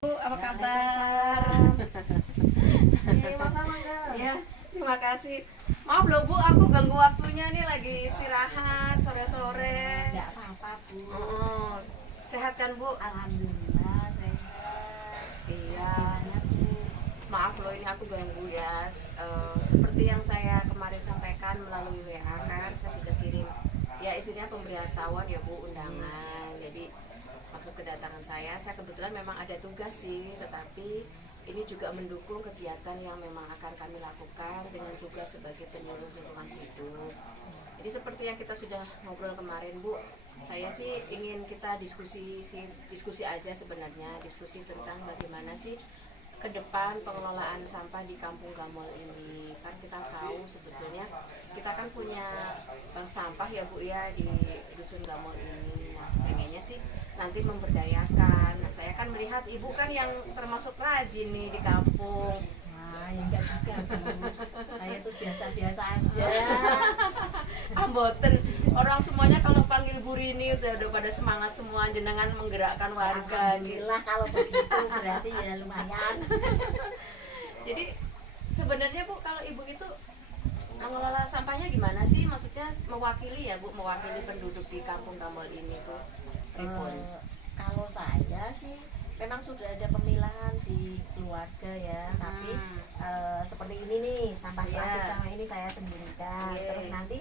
Apa kabar? Ya, terima kasih. Maaf loh Bu, aku ganggu waktunya nih lagi istirahat sore-sore. Enggak apa-apa, Bu. Oh, sehat kan Bu? Alhamdulillah sehat. Iya. Gimana, Bu? Maaf loh ini aku ganggu ya. Seperti yang saya kemarin sampaikan melalui WA kan, saya sudah kirim. Ya isinya pemberitahuan ya Bu, undangan. Jadi maksud kedatangan saya kebetulan memang ada tugas sih, tetapi ini juga mendukung kegiatan yang memang akan kami lakukan dengan tugas sebagai penyuluh lingkungan hidup. Jadi seperti yang kita sudah ngobrol kemarin Bu, saya sih ingin kita diskusi aja sebenarnya, diskusi tentang bagaimana sih ke depan pengelolaan sampah di Kampung Gamol ini. Kan kita tahu sebetulnya kita kan punya bank sampah ya Bu ya di Dusun Gamol ini. Nah, pengennya sih nanti memberdayakan. Nah, saya kan melihat Ibu kan yang termasuk rajin nih di kampung. Nah, ya enggak juga, Bu. Saya tuh biasa-biasa aja. Amboten orang semuanya kalau panggil Bu Rini udah pada semangat semua, jenengan menggerakkan warga gitu. Alhamdulillah kalau begitu berarti ya lumayan. Jadi sebenarnya Bu, kalau Ibu itu mengelola sampahnya gimana sih? Maksudnya mewakili ya Bu, mewakili penduduk di Kampung Gamol ini tuh. Kalau saya sih memang sudah ada pemilahan di keluarga ya, tapi seperti ini nih sampah plastik sama ini saya sendirikan. Terus nanti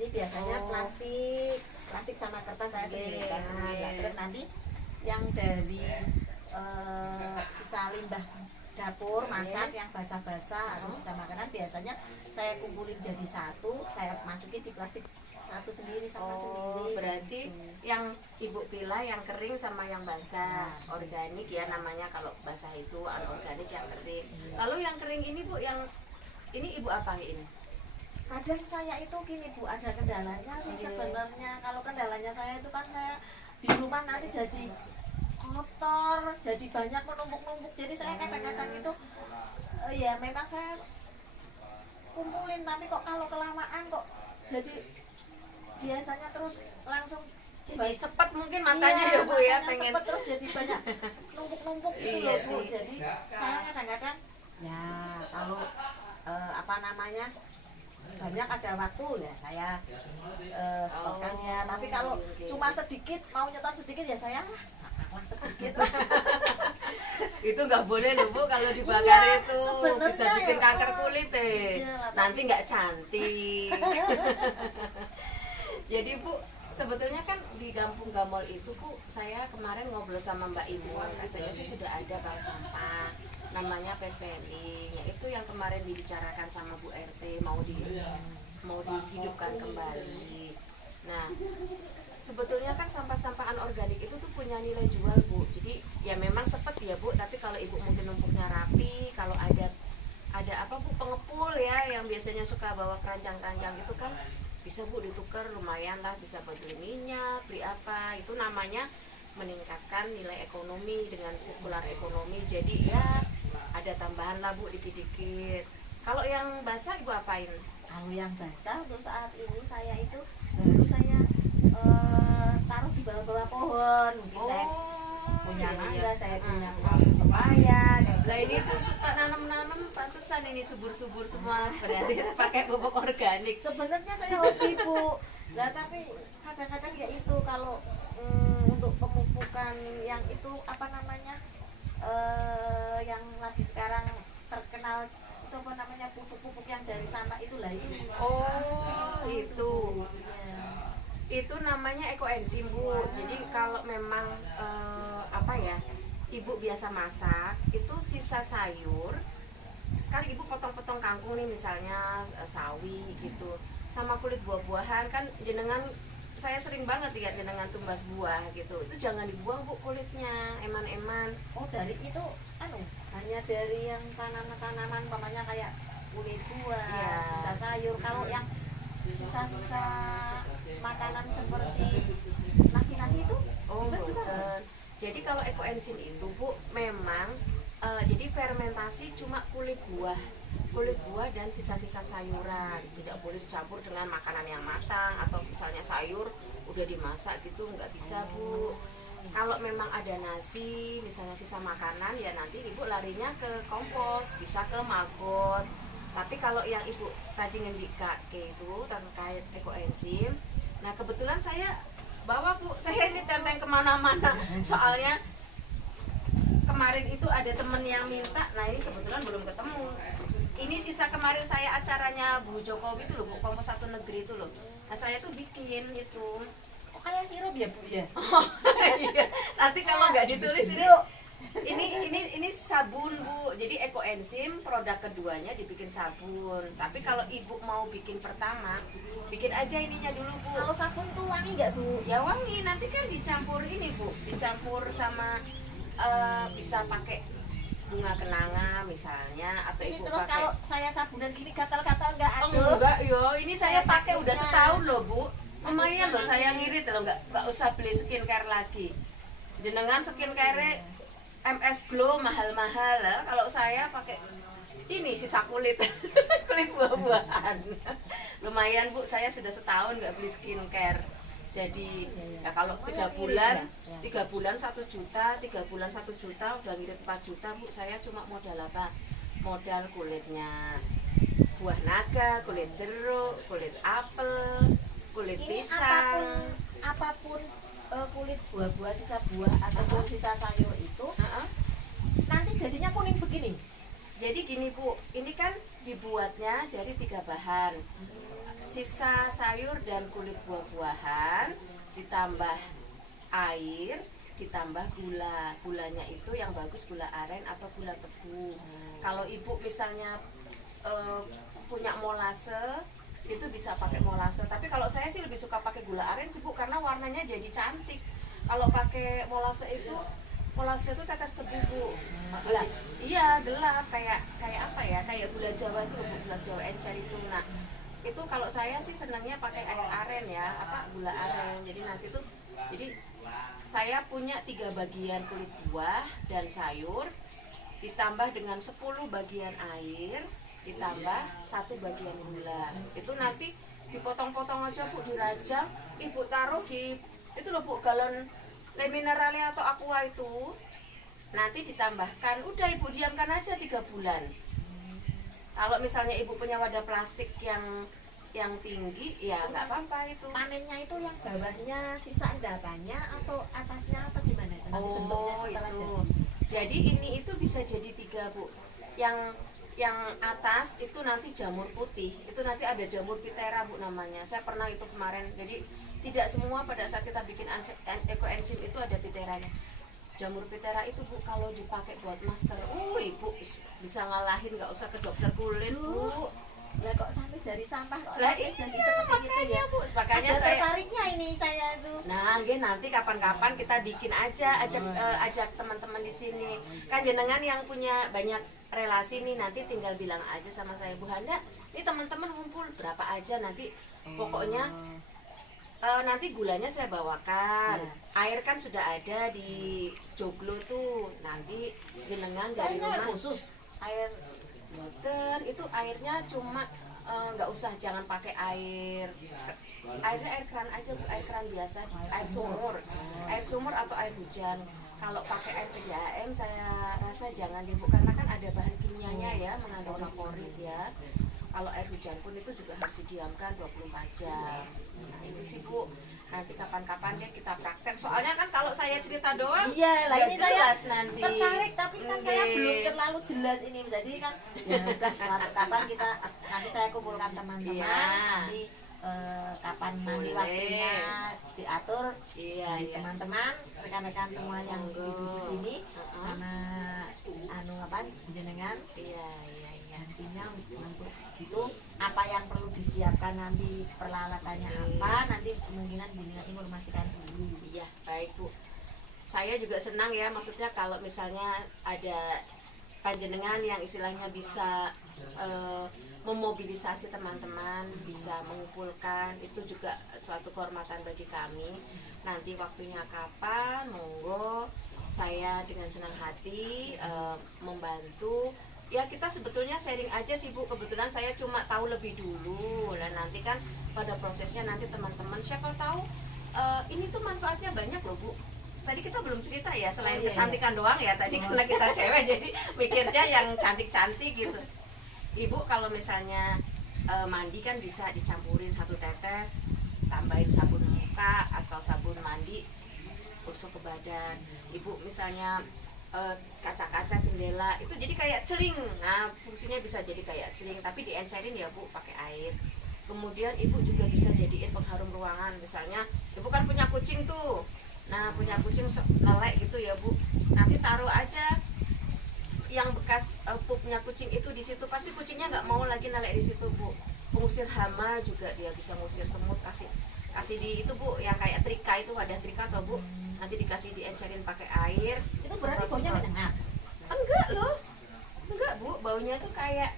ini biasanya plastik sama kertas saya sendirikan. Nah, terus nanti yang dari sisa limbah dapur masak yang basah-basah atau sisa makanan biasanya saya kumpulin jadi satu, saya masukin di plastik satu sendiri sama sendiri. Berarti yang Ibu pilih yang kering sama yang basah, organik ya namanya. Kalau basah itu anorganik yang kering. Lalu yang kering ini Bu, yang ini Ibu apa ini? Kadang saya itu gini Bu, ada kendalanya sih sebenarnya. Kalau kendalanya saya itu kan saya di rumah nanti jadi kotor, jadi banyak menumpuk-numpuk. Jadi saya kadang-kadang itu ya memang saya kumpulin, tapi kok kalau kelamaan kok jadi biasanya terus langsung Jadi sepet mungkin matanya ya Bu ya, pengen sepet terus jadi banyak numpuk-numpuk gitu Iya loh Bu. sih. Jadi saya kadang-kadang ya kalau banyak ada waktu ya saya stokkan ya. Tapi kalau cuma sedikit mau nyetor sedikit ya saya sedikit. itu nggak boleh loh Bu, kalau dibakar itu bisa bikin ya, kanker kulit nanti nggak cantik. Jadi Bu, sebetulnya kan di Kampung Gamol itu Bu, saya kemarin ngobrol sama Mbak Ibu, katanya sih sudah ada bank sampah namanya Pepeling, yaitu yang kemarin dibicarakan sama Bu RT mau dihidupkan kembali. Nah, sebetulnya kan sampah-sampahan organik itu tuh punya nilai jual Bu. Jadi ya memang sepet ya Bu, tapi kalau Ibu mungkin numpuknya rapi, kalau ada apa Bu, pengepul ya yang biasanya suka bawa keranjang-keranjang itu kan bisa Bu ditukar, lumayan lah, bisa buat beli minyak, beli apa, itu namanya meningkatkan nilai ekonomi dengan sirkular ekonomi. Jadi ya ada tambahan lah Bu dikit-dikit. Kalau yang basah Ibu apain? Kalau yang basah untuk saat ini saya itu baru saya taruh di bawah-bawah pohon. Mungkin saya punya mangga, saya punya pepaya. Lah ini tuh suka nanam-nanam, pantesan ini subur-subur semua, berarti pakai pupuk organik. Sebenarnya saya hobi Bu. Lah tapi kadang-kadang ya itu kalau untuk pemupukan yang itu apa namanya yang lagi sekarang terkenal itu apa namanya, pupuk-pupuk yang dari sampah itulah itu. Itu. Ya. Itu namanya ekoenzim Bu. Jadi kalau memang apa ya, Ibu biasa masak, itu sisa sayur, sekarang Ibu potong-potong kangkung nih misalnya, sawi gitu, sama kulit buah-buahan kan jenengan, saya sering banget lihat jenengan tumbas buah gitu, itu jangan dibuang Bu kulitnya, eman-eman. Dari itu hanya dari yang tanaman-tanaman umpamanya kayak kulit buah, sisa sayur. Kalau yang sisa-sisa makanan seperti nasi-nasi itu bukan. Jadi kalau ekoenzim itu Bu memang jadi fermentasi cuma kulit buah dan sisa-sisa sayuran, tidak boleh dicampur dengan makanan yang matang atau misalnya sayur udah dimasak gitu, nggak bisa Bu. Kalau memang ada nasi, misalnya sisa makanan, ya nanti ibu larinya ke kompos, bisa ke maggot. Tapi kalau yang ibu tadi ngendikake itu terkait ekoenzim, nah kebetulan saya bawa bu, saya ini tenteng kemana-mana. Soalnya kemarin itu ada temen yang minta, nah ini kebetulan belum ketemu. Ini sisa kemarin saya acaranya Bu Jokowi itu loh, Bu Kompos Satu Negeri itu loh. Nah saya tuh bikin itu. Oh, kayak sirup ya bu ya. Oh, iya. Nanti kalau nggak ditulis ini sabun bu. Jadi ekoenzim produk keduanya dibikin sabun. Tapi kalau ibu mau bikin pertama, bikin aja ininya dulu bu. Kalau sabun tuh wangi nggak bu? Ya wangi. Nanti kan dicampur ini bu, dicampur sama bisa pakai bunga kenanga misalnya, atau Ini ibu terus pakai. kalau saya sabunan gini gatal-gatal nggak Oh, ada? enggak yo, ini saya pakai udah Takutnya. setahun loh bu. Lumayan loh, saya ngirit loh, nggak usah beli skincare lagi. Jenengan skincare MS Glow mahal-mahal lah. Kalau saya pakai ini sisa kulit kulit buah-buahan. Lumayan bu, saya sudah setahun nggak beli skincare. Jadi ya kalau 3 bulan 1 juta, 3 bulan 1 juta, udah ngirit 4 juta bu. Saya cuma modal apa? Modal kulitnya buah naga, kulit jeruk, kulit apel, kulit Ini pisang. apapun kulit buah-buah, sisa buah ataupun sisa sayur itu Heeh. nanti jadinya kuning begini. Jadi gini bu, ini kan dibuatnya dari 3 bahan, sisa sayur dan kulit buah-buahan, ditambah air, ditambah gula. Gulanya itu yang bagus gula aren atau gula tebu. Kalau ibu misalnya punya molase, itu bisa pakai molase. Tapi kalau saya sih lebih suka pakai gula aren sih bu, karena warnanya jadi cantik. Kalau pakai molase itu tetes tebu bu. Gelap. Iya gelap, kayak apa ya, kayak gula Jawa itu loh, gula Jawa encer itu. Nah itu kalau saya sih senangnya pakai air aren ya, apa gula aren. Jadi nanti tuh, jadi saya punya 3 bagian kulit buah dan sayur, ditambah dengan 10 bagian air, ditambah 1 bagian gula. Itu nanti dipotong-potong aja bu, dirajang, ibu taruh di itu loh bu, galon le minerale atau aqua itu. Nanti ditambahkan, udah ibu diamkan aja 3 bulan. Kalau misalnya ibu punya wadah plastik yang tinggi, ya nggak apa-apa itu. Panennya itu yang bawahnya sisa endapannya atau atasnya atau gimana itu? Nanti bentuknya Oh setelah itu. jadi. Jadi ini itu bisa jadi 3 bu. Yang atas itu nanti jamur putih. Itu nanti ada jamur pitera bu namanya. Saya pernah itu kemarin. Jadi tidak semua pada saat kita bikin ekoenzim itu ada piteranya. Jamur pitera itu bu kalau dipakai buat masker, ibu bisa ngalahin, nggak usah ke dokter kulit bu. Lah kok sampai dari sampah kok Lah sampai iya, jadi seperti itu makanya ya? bu, makanya Ada saya. tertariknya ini saya itu. Nah, nanti kapan-kapan kita bikin aja, ajak teman-teman di sini. Kan jenengan yang punya banyak relasi nih, nanti tinggal bilang aja sama saya, Bu Handa, ini teman-teman kumpul berapa aja nanti. Pokoknya nanti gulanya saya bawakan. Air kan sudah ada di joglo tuh. Nanti jenengan dari Kayaknya rumah khusus air boten itu airnya cuma nggak usah, jangan pakai airnya air keran aja bu, air keran biasa, air sumur atau air hujan. Kalau pakai air PDAM saya rasa jangan deh bu, karena kan ada bahan kimianya ya, mengandung merkurit ya. Kalau air hujan pun itu juga harus didiamkan 24 jam. Nah itu sih bu, nanti kapan-kapan deh kita praktek. Soalnya kan kalau saya cerita doang, iya lah, nggak ini saya jelas nanti. tertarik tapi kan saya Nggih. belum terlalu jelas ini, jadi kan ya udah suatu kapan kita nanti saya kumpulkan teman-teman, Iya. nanti kapan nanti Boleh. waktunya diatur. Iya, Jadi iya. teman-teman, rekan-rekan semua yang Monggo. di sini Heeh. sama jenengan, Iya. nantinya untuk itu apa yang perlu disiapkan, nanti peralatannya apa, nanti kemungkinan jenengan informasikan dulu. Iya, baik Bu. Saya juga senang ya, maksudnya kalau misalnya ada panjenengan yang istilahnya bisa memobilisasi teman-teman, bisa mengumpulkan, itu juga suatu kehormatan bagi kami. Nanti waktunya kapan, monggo, saya dengan senang hati membantu. Ya kita sebetulnya sharing aja sih Bu, kebetulan saya cuma tahu lebih dulu. Dan nanti kan pada prosesnya nanti teman-teman siapa tahu ini tuh manfaatnya banyak loh Bu. tadi kita belum cerita ya, selain Oh, iya, kecantikan doang ya tadi karena kita cewek jadi mikirnya yang cantik-cantik gitu. Ibu kalau misalnya mandi kan bisa dicampurin 1 tetes, tambahin sabun muka atau sabun mandi, gosok ke badan. Ibu misalnya kaca-kaca jendela itu jadi kayak celing. Nah, fungsinya bisa jadi kayak celing, tapi diencerin ya Bu pakai air. Kemudian ibu juga bisa jadiin pengharum ruangan. Misalnya ibu kan punya kucing tuh. Nah, punya kucing nelek gitu ya Bu. Nanti taruh aja yang bekas pupnya kucing itu di situ, pasti kucingnya nggak mau lagi nelek di situ Bu. Pengusir hama juga dia bisa ngusir semut. Kasih di itu Bu, yang kayak trika itu, wadah trika atau Bu, nanti dikasih diencerin pakai air. Itu berarti baunya menyengat. Enggak loh, enggak Bu, baunya tuh kayak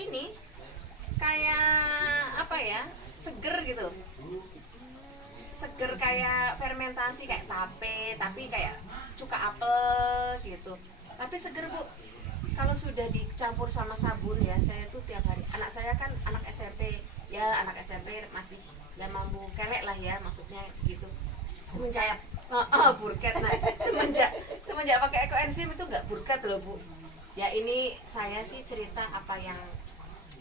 ini, kayak apa ya, seger gitu, seger kayak fermentasi, kayak tape tapi kayak cuka apel gitu, tapi seger Bu. Kalau sudah dicampur sama sabun ya, saya tuh tiap hari, anak saya kan anak SMP ya, anak SMP masih ya mampu kelek lah ya, maksudnya gitu. Semenjak burket, nah semenjak pakai ekoenzim itu nggak burket loh Bu. Ya ini saya sih cerita apa yang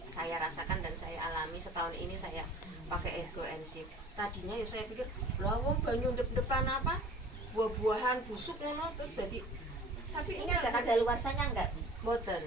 saya rasakan dan saya alami setahun ini saya pakai ekoenzim. Tadinya ya saya pikir, lah wong banyu depan apa buah-buahan busuk ngono terus jadi, tapi Ini ada kadaluarsanya enggak? boten.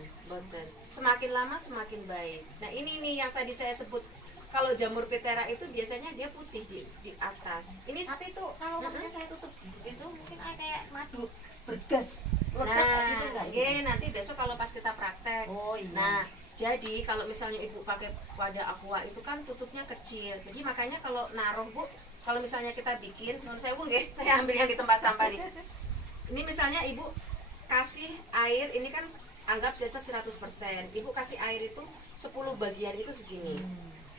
Semakin lama semakin baik. Nah ini nih yang tadi saya sebut, kalau jamur pitera itu biasanya dia putih di atas. Ini Tapi itu kalau makanya saya tutup itu mungkin kayak madu bergas. nah, gitu enggak? nanti besok kalau pas kita praktek. Oh iya. Nah, jadi kalau misalnya ibu pakai wadah aqua itu kan tutupnya kecil. Jadi makanya kalau naruh Bu, kalau misalnya kita bikin, non saya Bu nggih, saya ambil yang di tempat sampah nih. Ini misalnya ibu kasih air, ini kan anggap saja 100%. Ibu kasih air itu 10 bagian itu segini.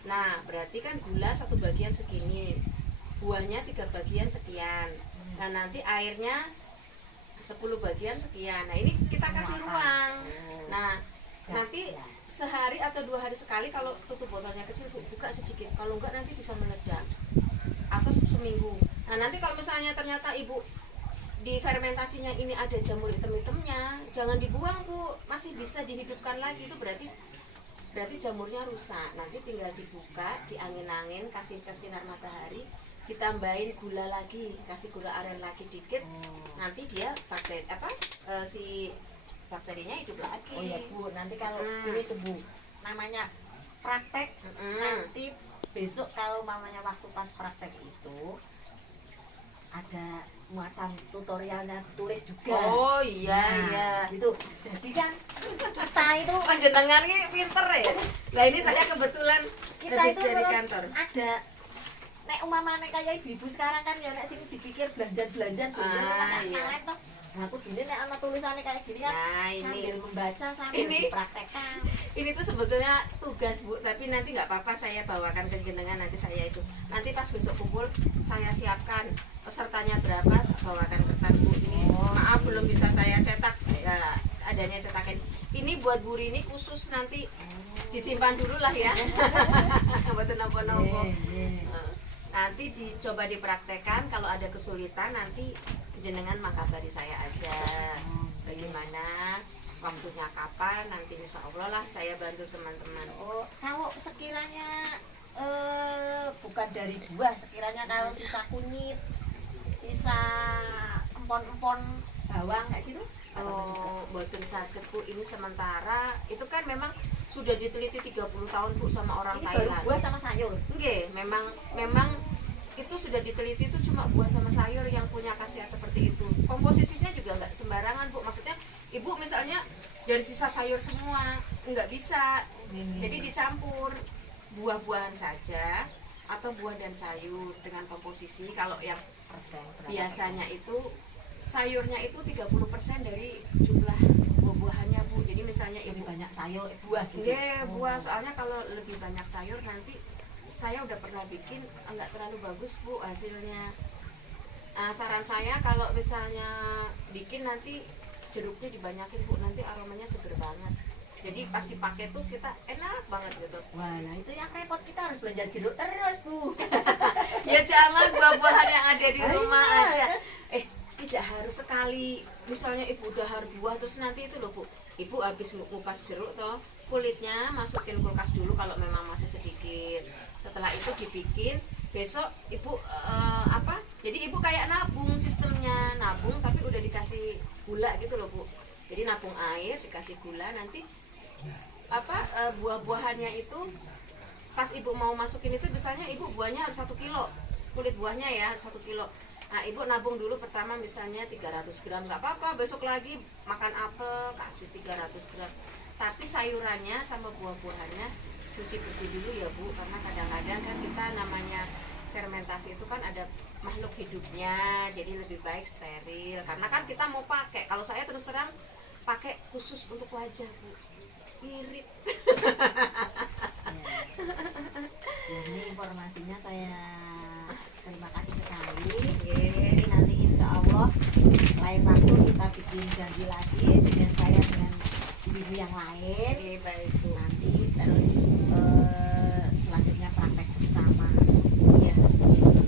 Nah, berarti kan gula 1 bagian segini. Buahnya 3 bagian sekian. Nah, nanti airnya 10 bagian sekian. Nah, ini kita kasih ruang. Nah, nanti sehari atau 2 hari sekali kalau tutup botolnya kecil Bu, buka sedikit. Kalau enggak nanti bisa meledak. Atau seminggu. Nah, nanti kalau misalnya ternyata ibu di fermentasinya ini ada jamur hitam-hitamnya, jangan dibuang Bu, masih bisa dihidupkan lagi. Itu berarti jamurnya rusak. Nanti tinggal dibuka, diangin-angin, kasih sinar matahari, ditambahin gula lagi, kasih gula aren lagi dikit. Nanti dia si bakterinya hidup lagi. Oh iya Bu, nanti kalau ini tuh Bu, namanya praktek. Nanti besok kalau mamanya waktu pas praktek itu ada muatan tutorialnya tulis juga. Oh iya iya. Gitu. Jadi kan kita itu Panjenengan ini pinter ya. Nah ini saya kebetulan kita habis itu dari terus kantor. ada nek umpamane kayak ibu-ibu sekarang kan ya nek sini dipikir belanjan-belanjan Iya. toh. Nah, aku gini nek ana tulisannya kayak gini kan Nah, ini. sambil membaca sambil Ini. dipraktekkan. Ini tuh sebetulnya tugas Bu, tapi nanti nggak apa-apa saya bawakan ke jenengan, nanti saya itu. Nanti pas besok kumpul saya siapkan pesertanya berapa, bawakan kertas Bu. Ini maaf belum bisa saya cetak ya, adanya cetakan. Ini buat Bu Rini khusus, nanti disimpan dulu lah ya. Buat nopo-nopo. Nanti dicoba dipraktekkan, kalau ada kesulitan nanti jenengan mengkabari saya aja. Bagaimana waktunya kapan, nanti insya Allah lah saya bantu teman-teman. Oh, kalau sekiranya bukan dari buah, sekiranya kalau sisa kunyit, sisa empon-empon bawang kayak gitu. Oh, boten sakit Bu, ini sementara itu kan memang sudah diteliti 30 tahun Bu sama orang Ini baru Thailand. buah sama sayur. Nggih, memang itu sudah diteliti, itu cuma buah sama sayur yang punya khasiat seperti itu. Komposisinya juga nggak sembarangan Bu, maksudnya ibu misalnya dari sisa sayur semua nggak bisa, jadi dicampur buah-buahan saja atau buah dan sayur dengan komposisi. Kalau yang biasanya itu sayurnya itu 30% dari jumlah buah-buahannya Bu. Jadi misalnya Lebih ibu banyak sayur buah gitu. nggih, buah, soalnya kalau lebih banyak sayur nanti saya udah pernah bikin enggak terlalu bagus Bu hasilnya. Nah, saran saya kalau misalnya bikin nanti jeruknya dibanyakin Bu, nanti aromanya seger banget. Jadi pas dipakai tuh kita enak banget gitu. Wah, nah itu yang repot, kita harus belanja jeruk terus, Bu. Ya jangan buah-buahan yang ada di rumah Iya. aja. Tidak harus sekali. Misalnya ibu udah harus buah terus nanti itu loh Bu. Ibu habis ngupas jeruk toh, kulitnya masukin kulkas dulu kalau memang masih sedikit. Setelah itu dibikin, besok ibu jadi ibu kayak nabung sistemnya, nabung tapi udah dikasih gula gitu loh Bu. Jadi nabung air, dikasih gula, nanti buah-buahannya itu pas ibu mau masukin itu, misalnya ibu buahnya harus 1 kilo, kulit buahnya ya harus 1 kilo. Nah ibu nabung dulu pertama misalnya 300 gram, nggak apa-apa, besok lagi makan apel kasih 300 gram. Tapi sayurannya sama buah-buahannya cuci bersih dulu ya Bu, karena kadang-kadang kan kita namanya fermentasi itu kan ada makhluk hidupnya, jadi lebih baik steril. Karena kan kita mau pakai, kalau saya terus terang pakai khusus untuk wajah Bu, irit. Ya, ini informasinya saya terima kasih sekali. Oke. Jadi nanti insya Allah lain waktu kita bikin janji lagi dengan saya dengan ibu yang lain. Oke, baik Bu. Nanti terus selanjutnya praktek bersama. Ya,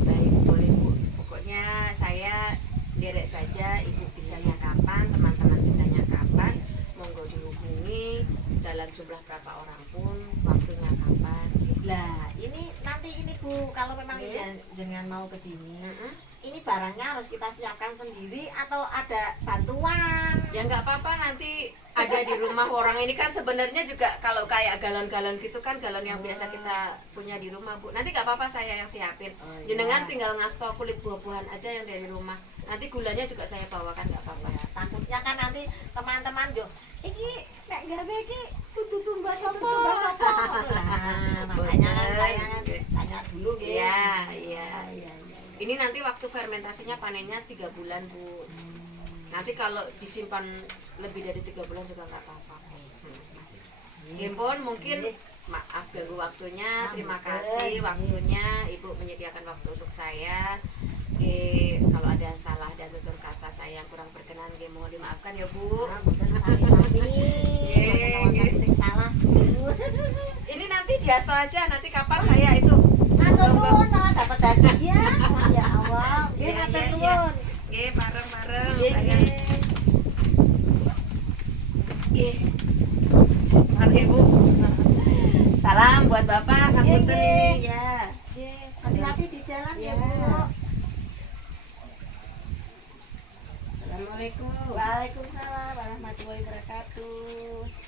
baik, boleh Bu. Pokoknya saya derek saja, ibu bisanya kapan, teman-teman bisanya kapan, monggo dihubungi dalam jumlah berapa orang pun, waktunya kapan. Lah ini nanti ini Bu, kalau memang dengan mau ke sini, ini barangnya harus kita siapkan sendiri atau ada bantuan? Ya nggak apa-apa, nanti ada di rumah orang ini kan sebenarnya juga kalau kayak galon-galon gitu kan, galon yang biasa kita punya di rumah Bu. Nanti nggak apa-apa saya yang siapin. iya. Jenengan tinggal ngasih tau kulit buah-buahan aja yang dari rumah. Nanti gulanya juga saya bawakan, nggak apa-apa. Ya, takutnya kan nanti teman-teman yo, iki nek gawe iki Tuh Mbak Sopo. Nah, makanya kan saya kan Boleh. tanya dulu gitu. Iya, iya, iya. Ini nanti waktu fermentasinya panennya 3 bulan Bu. Nanti kalau disimpan lebih dari 3 bulan juga nggak apa-apa. Masih. Gempon mungkin maaf ganggu waktunya. Terima kasih waktunya Ibu menyediakan waktu untuk saya. Kalau ada salah dan tutur kata saya yang kurang berkenan, mohon dimaafkan ya Bu. Sing salah. Ini nanti diasto aja, nanti kapan saya itu Matur nuwun malah dapat hadiah. Ya Allah, nggih Iya, matur iya, nuwun. Nggih, bareng-bareng. Nggih, Saya nggih. Mari Ibu. Salam buat Bapak, Nggih, Punten nggih. ini ya. Nggih, hati-hati di jalan ya, Ya. Bu. Assalamualaikum. Waalaikumsalam warahmatullahi wabarakatuh.